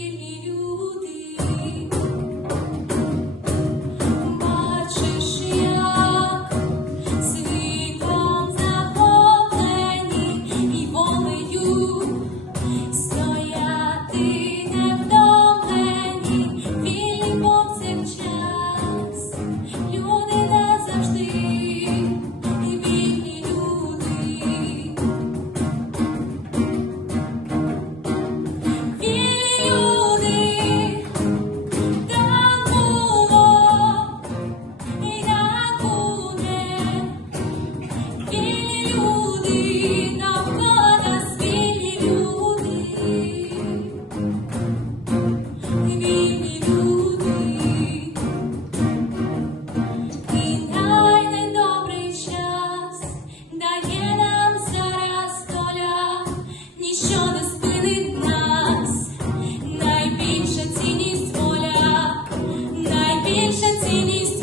really Sini